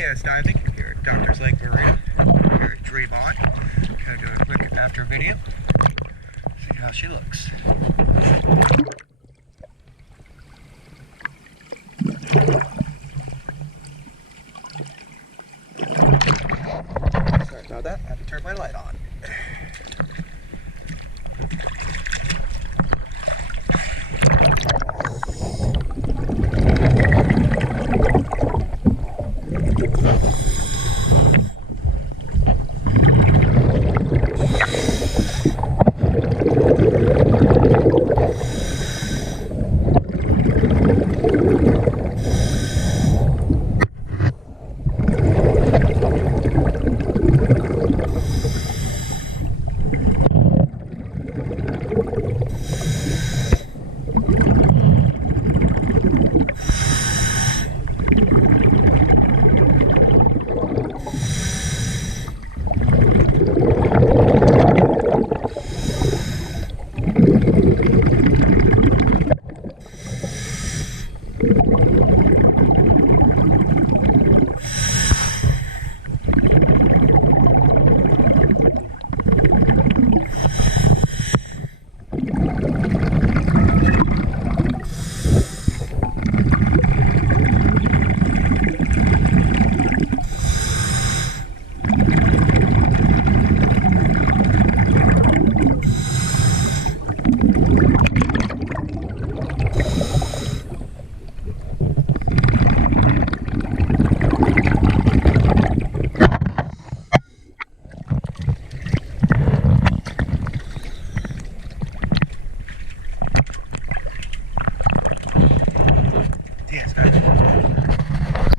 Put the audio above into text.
podcast diving here at Doctor's Lake Marina. Here at Dream On. Gonna do a quick after video. See how she looks. Sorry about that. I had to turn my light on. Yes, guys.